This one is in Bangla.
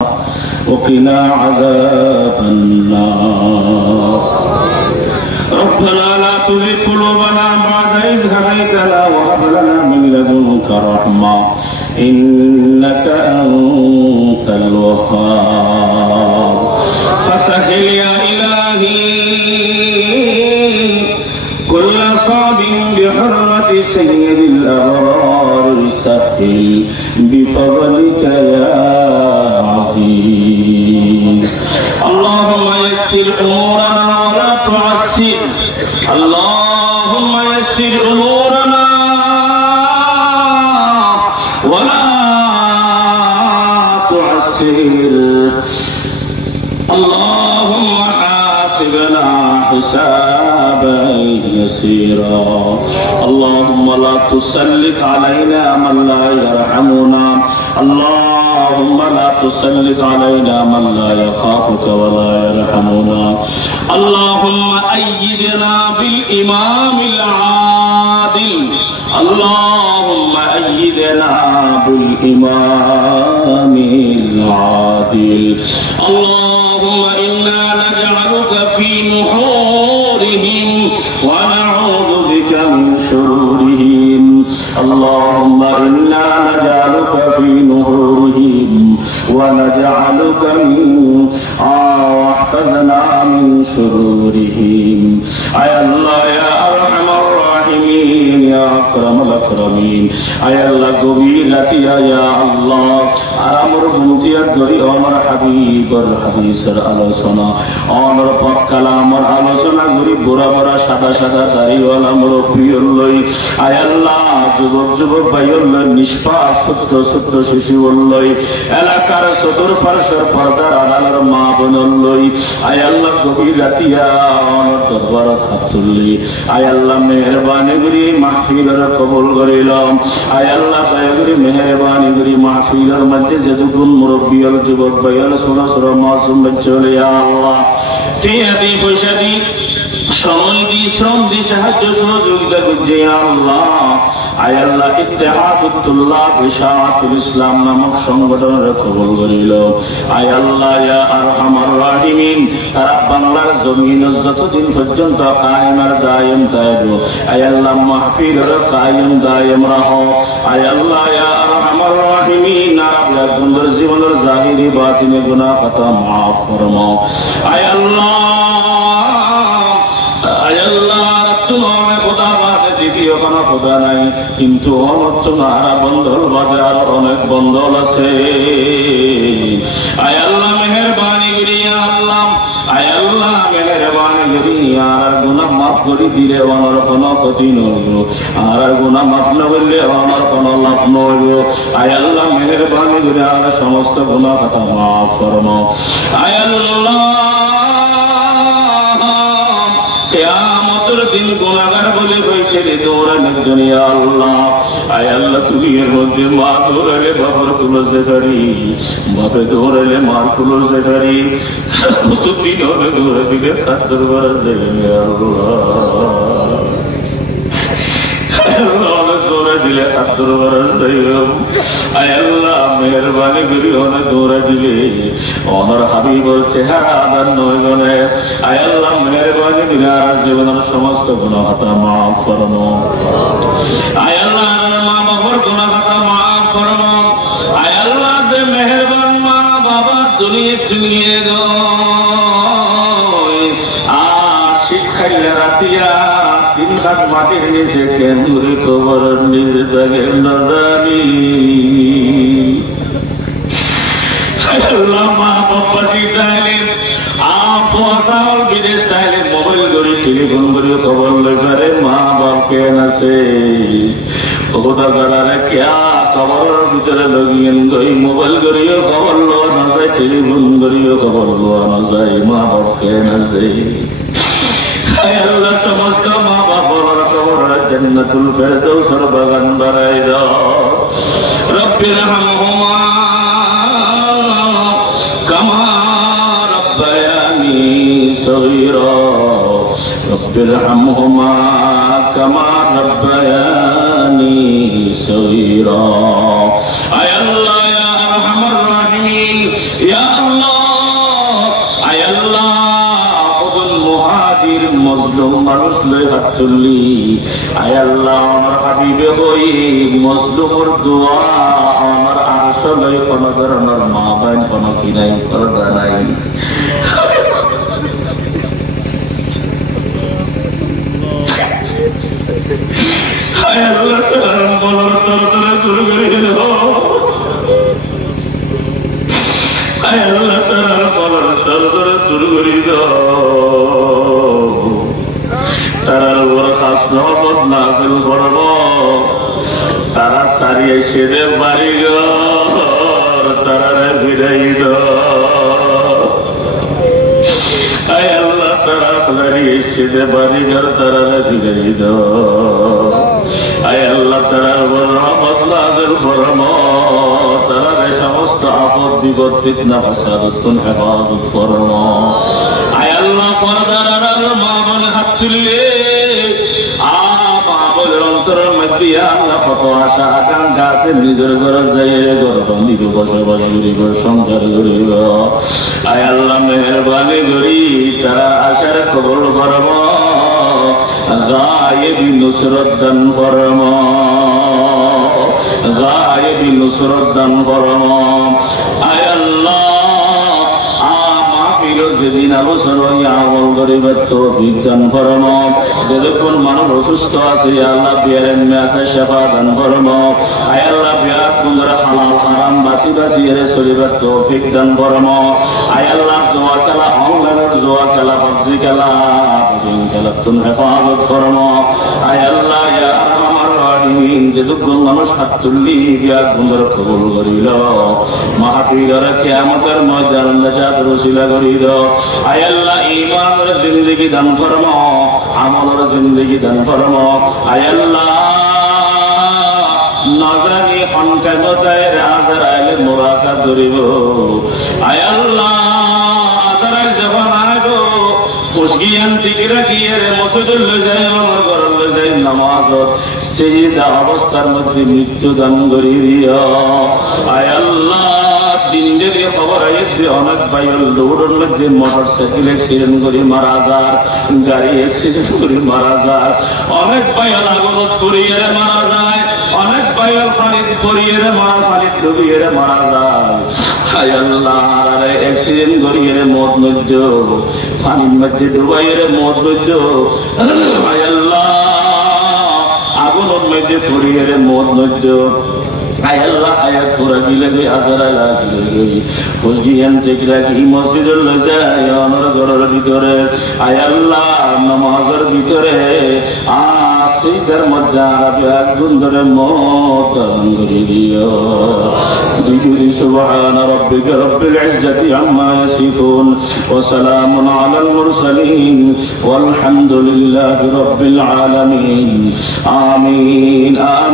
وقنا عذاب النار ربنا لا تزغ قلوبنا بعد إذ هديتنا وهب لنا من لدنك رحمة إنك أنت الوهاب فسهل يا إلهي كل صعب بحرمة سيد الأبرار سهل بفضلك يا عزيز اللهم يسر أمورنا ولا تعسر اللهم يسر أمورنا ولا تعسر اللهم حاسبنا حسابا يسيرا اللهم لا تسلط علينا من لا يرحمنا اللهم لا تسلط علينا من لا يخافك ولا يرحمنا اللهم أيدنا بالإمام العادل اللهم أيدنا بالإمام العادل اللهم إنا نجعلك في نحورهم ونعوذ بك من شرورهم اللهم إنا نجعلك في نحورهم ونجعلك من واحفظنا من شرورهم أي الله يا أرحم الراحمين يا أكرم الأكرمين أي الله قبيلتي يا الله أمر بنتي الدري أمر حبيب الحديث الألسنا أمر بكلام الألسنا غريب برا برا شدا شدا داري والأمر في الله أي الله যুবক যুবক ভাইয়ের নিষ্পাপ সত্য সত্য শিশু লই এলাকার সদর পার্শ্বর পর্দার আড়ালের মা বোন লই আয় আল্লাহ গভীর রাতিয়া অনর দরবার হাত তুললি আয় আল্লাহ মেহেরবানি করি মাহফিলের কবুল করিলাম আয় আল্লাহ দয়া করে মেহেরবানি করি মাহফিলের মধ্যে যতগুণ মুরব্বিয়াল যুবক ভাইয়ের ছোট ছোট মাসুম চলে আল্লাহ টিয়া দি পয়সা দি সময় দি শ্রম দি সাহায্য সহযোগিতা করছে আল্লাহ আয় আল্লাহ ইত্তেহাদুল্লাহ ইশাআতুল ইসলাম নামক সংগঠনের কবুল করিল আয় আল্লাহ ইয়া আরহামার রাহিমিন তারা বাংলার জমিন যতদিন পর্যন্ত কায়েম আর দায়েম থাকবে আয় আল্লাহ মাহফিলের কায়েম দায়েম রাখো আয় আল্লাহ ইয়া আরহামার রাহিমিন আর আপনার জীবনের জাহিরি বাতিনি গুনাহ খাতা মাফ ফরমাও আয় আল্লাহ খোদা নাই কিন্তু অনর্থনারা বন্দর বাজার অনেক বন্দর আছে আয় আল্লাহ মেহেরবানি করিয়া আল্লাহ আয় আল্লাহ মেহেরবানি করিয়া আর গুনাহ মাফ করে দিলে আমার কোনো ক্ষতি নইব আর গুনাহ মাফ না করলে আমার কোনো লাভ নইব আয় আল্লাহ মেহেরবানি করে আর সমস্ত গুনাহ খাতা মাফ ফরমাও আয় আল্লাহ কিয়ামতের দিন গুনাহগার বলে কইতে দৌড়ানোর জন্য আল্লাহ আয় আল্লাহ তুমি এর মধ্যে মা দৌড়ালে বাবার কুলো যেখারি বাপে দৌড়ালে মার কুলো যেখারি কতদিন হলে দৌড়ে দিলে তার দরবার দেবে আল্লাহ দৌড়ে দিলে তার দরবার দেবে আয় আল্লাহ মেহরবানি করি অনেক দৌড়ে দিলে অনর হাবিবর চেহারা আদার নয় গনে আয় আল্লাহ মেহরবানি করি আর জীবনের সমস্ত গুনাহ খাতা মাফ ফরমাও আয় আল্লাহ মা বাবার গুনাহ খাতা মাফ ফরমাও আয় আল্লাহ যে মেহরবান মা বাবা দুনিয়ে গো শিক্ষাইয়া রাতিয়া তিন হাত মাটির নিচে কেন্দ্রে কবর নিজে জাগে নজারি মা বাবা চাইলেন আফসাল বিদেশ চাইলেন মোবাইল করে টেলিফোন করে খবর লেখারে মা বাপ কেন আছে ওটা যারা কেয়া খবরের ভিতরে লগিয়েন গই মোবাইল করিও খবর লওয়া না যায় টেলিফোন করিও খবর লওয়া না যায় মা বাপ কেন আছে আল্লাহ সমস্ত মা বাবার খবর জান্নাতুল ফেরদৌসের বাগান বানাই দাও রব্বির হামহুমা কামা রব্বায়ানি সগীরা রব্বির হামহুমা কামা রব্বায়ানি সগীরা আয় আল্লাহ ইয়া আরহামার রাহিমিন ইয়া আল্লাহ আয় আল্লাহ ওজন মুহাজির মজলুম মানুষ লই হাত তুললি আয় আল্লাহ আমার হাবিবে হই মজলুমর দোয়া আমার আসলে কোন ধরনের মা বাইন কোন কি নাই পর্দা নাই আয় আল্লাহ তার বলার তরতরে শুরু করে দিল আয় আল্লাহ তার বলার তরতরে শুরু করে দিল তার বড় খাস নহবত নাজিল করব তারা সারিয়ে সেদে বাড়ি ঘর তারা ফিরাই আয় আল্লাহ তারা সারিয়ে সেদে বাড়ি ঘর তারা ফিরাই আয় আল্লাহ তারা বড় রহমত নাজিল করব তারা সমস্ত আপদ বিপদ ফিতনা ফাসাদুন হেফাজত করব আয় আল্লাহ পর্দার মা বলে হাত তুললে কত আশা আকাঙ্ক্ষা আছে নিজের ঘরে যাই ঘর বান্ধিব বসবাস করিব সংসার করিব আয় আল্লাহ মেহরবানি করি তারা আশার কবুল করব গায়েবী নুসরত দান করব গায়েবী নুসরত দান করব আয় আল্লাহ যেদিন আলোচনা আমল করিবার তৌফিক দান করম যতক্ষণ মানুষ অসুস্থ আছে আল্লাহ বিয়ারের আছে সেবা দান করম আয় আল্লাহ বিয়ার তোমরা হালাল হারাম বাসি বাসি এর চলিবার তৌফিক দান করম আয় আল্লাহ জোয়া খেলা অনলাইনের জোয়া খেলা পাবজি খেলা খেলা তুমি হেফাজত করম আয় আল্লাহ যতক্ষণ মানুষ হাত তুললি বিয়া সুন্দর কবুল করিল মাহফিলের কিয়ামতের ময়দান নাজাত রসিলা করিল আয় আল্লাহ ঈমানের জিন্দেগি দান ফরম আমলের জিন্দেগি দান ফরম আয় আল্লাহ নজরানি হনকান যায় রাজার আইলে মোরাকা ধরিব আয় আল্লাহ আদারের জবান আগো পুষগিয়ান ঠিক রাখিয়ে মসজিদে লই যায় আমার ঘরে লই যায় নামাজত সেজদা অবস্থার মধ্যে মৃত্যু দান করি দিও আয় আল্লাহ দিনের খবর আইছে অনেক ভাইয়ের দৌড়ের মধ্যে মোটরসাইকেল অ্যাক্সিডেন্ট করে মারা যায় গাড়ি অ্যাক্সিডেন্ট করে মারা যায় অনেক ভাইয়ের আগুনত পড়িয়ে মারা যায় অনেক ভাইয়ের পানিতে পড়িয়ে ডুবিয়ে মারা যায় আয় আল্লাহ অ্যাক্সিডেন্ট করিয়ে মত নদ্য পানির মধ্যে ডুবাইয়ে মত নদ্য আয় আল্লাহ আগুনের মধ্যে পড়িয়ে মত নদ্য আয় আল্লাহ আয়াত পুরা গিলে আসারা লাগিলে ফুসগিয়ান থেকে রাখি মসজিদের লই যায় অনর ঘরের ভিতরে আয় আল্লাহ নামাজের ভিতরে সেইটার মধ্যে আরবি একজন ধরে মত দান করে দিও বিজুরি সুবহান রাব্বিকা রব্বিল ইজ্জাতি আম্মা ইয়াসিফুন ওয়া সালামুন আলাল মুরসালিন ওয়াল হামদুলিল্লাহি রাব্বিল আলামিন আমিন আমিন।